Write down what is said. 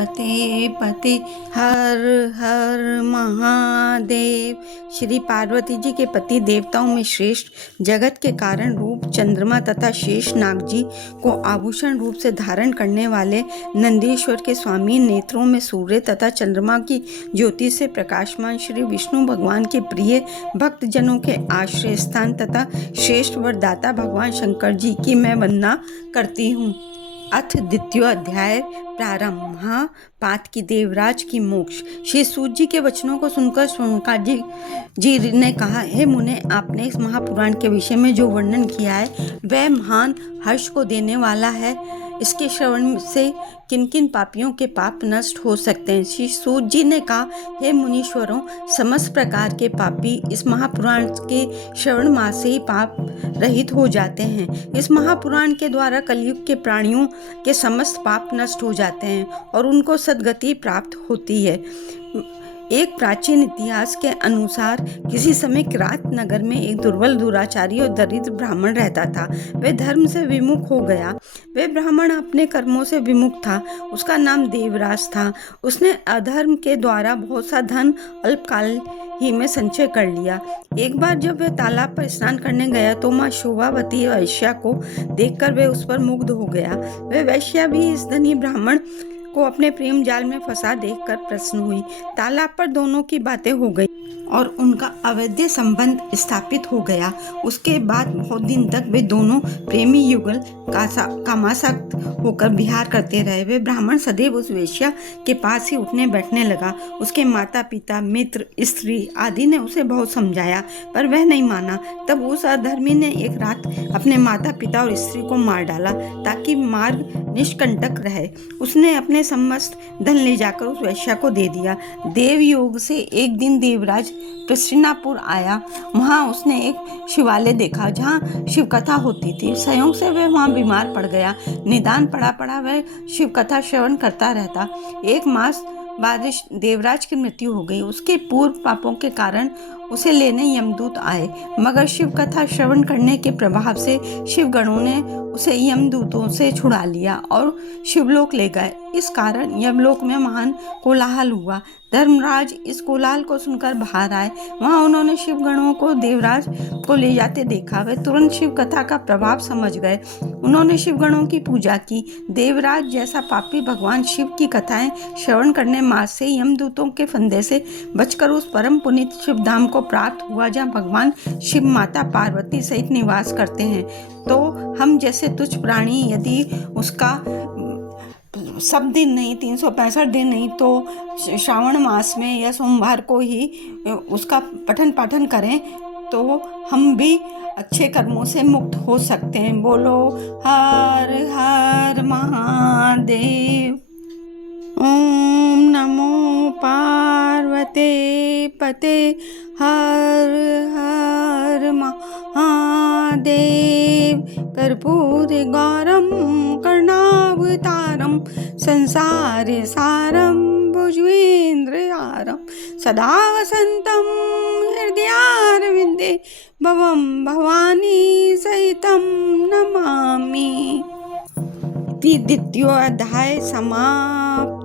पार्वते पते हर हर महादेव। श्री पार्वती जी के पति देवताओं में श्रेष्ठ, जगत के कारण रूप चंद्रमा तथा शेष नाग जी को आभूषण रूप से धारण करने वाले नंदीश्वर के स्वामी, नेत्रों में सूर्य तथा चंद्रमा की ज्योति से प्रकाशमान श्री विष्णु भगवान के प्रिय भक्त जनों के आश्रय स्थान तथा श्रेष्ठ वरदाता भगवान शंकर जी की मैं वंदना करती हूँ। अथ द्वितीय अध्याय प्रारंभ। महापात की देवराज की मोक्ष। श्री सूत जी के वचनों को सुनकर शौनकादिक जी ने कहा, हे मुने, आपने इस महापुराण के विषय में जो वर्णन किया है वह महान हर्ष को देने वाला है। इसके श्रवण से किन किन पापियों के पाप नष्ट हो सकते हैं। श्री सूत जी ने कहा, हे मुनीश्वरों, समस्त प्रकार के पापी इस महापुराण के श्रवण मास से ही पाप रहित हो जाते हैं। इस महापुराण के द्वारा कलयुग के प्राणियों के समस्त पाप नष्ट हो जाते हैं और उनको सद्गति प्राप्त होती है। एक प्राचीन इतिहास के अनुसार किसी समय किरात नगर में एक दुर्बल, दुराचारी और दरिद्र ब्राह्मण रहता था। वह धर्म से विमुख हो गया। वह ब्राह्मण अपने कर्मों से विमुख था। उसका नाम देवराज था। उसने अधर्म के द्वारा बहुत सा धन अल्पकाल ही में संचय कर लिया। एक बार जब वह तालाब पर स्नान करने गया तो माँ शोभावती वैश्या को देखकर वह उस पर मुग्ध हो गया। वह वैश्या भी इस धनी ब्राह्मण को अपने प्रेम जाल में फंसा देखकर प्रसन्न हुई। तालाब पर दोनों की बातें हो गई और उनका अवैध संबंध स्थापित हो गया। उसके बाद बहुत दिन तक वे दोनों प्रेमी युगल कामासक्त होकर विहार करते रहे। वे ब्राह्मण सदैव उस वेश्या के पास ही उठने बैठने लगा। उसके माता पिता, मित्र, स्त्री आदि ने उसे बहुत समझाया पर वह नहीं माना। तब उस अधर्मी ने एक रात अपने माता पिता और स्त्री को मार डाला ताकि मार्ग निष्कंटक रहे। उसने अपने समस्त धन ले जाकर उस वेश्या को दे दिया। देव योग से एक दिन देवराज कृष्णापुर आया। वहाँ उसने एक शिवालय देखा जहाँ शिव कथा होती थी। संयोग से वह वहाँ बीमार पड़ गया। निदान पड़ा वह शिव कथा श्रवण करता रहता। एक मास बाद देवराज की मृत्यु हो गई। उसके पूर्व पापों के कारण उसे लेने यमदूत आए, मगर शिव कथा श्रवण करने के प्रभाव से शिव गणों ने उसे यमदूतों से छुड़ा लिया और शिवलोक ले गए। इस कारण यमलोक में महान कोलाहल हुआ। धर्मराज इस कोलाहल को सुनकर बाहर आए। वहां उन्होंने शिव गणों को देवराज को ले जाते देखा। वे तुरंत शिव कथा का प्रभाव समझ गए। उन्होंने शिव गणों की पूजा की। देवराज जैसा पापी भगवान शिव की कथाएं श्रवण करने मात्र से यमदूतों के फंदे से बचकर उस परम पुनीत शिवधाम को प्राप्त हुआ जहाँ भगवान शिव माता पार्वती सहित निवास करते हैं। तो हम जैसे तुच्छ प्राणी यदि उसका सब दिन नहीं, 365 दिन नहीं तो श्रावण मास में या सोमवार को ही उसका पठन पाठन करें तो हम भी अच्छे कर्मों से मुक्त हो सकते हैं। बोलो हर हर महादेव। ओम नमो पार्वते पते हर हर महादेव। कर्पूर गौरम कर्णावतारम संसारे सारम भुजगेन्द्रहारम सदा वसंतम हृदयारविंदे भवम भवानी सहितम नमामि। द्वितीय अध्याय समाप्त।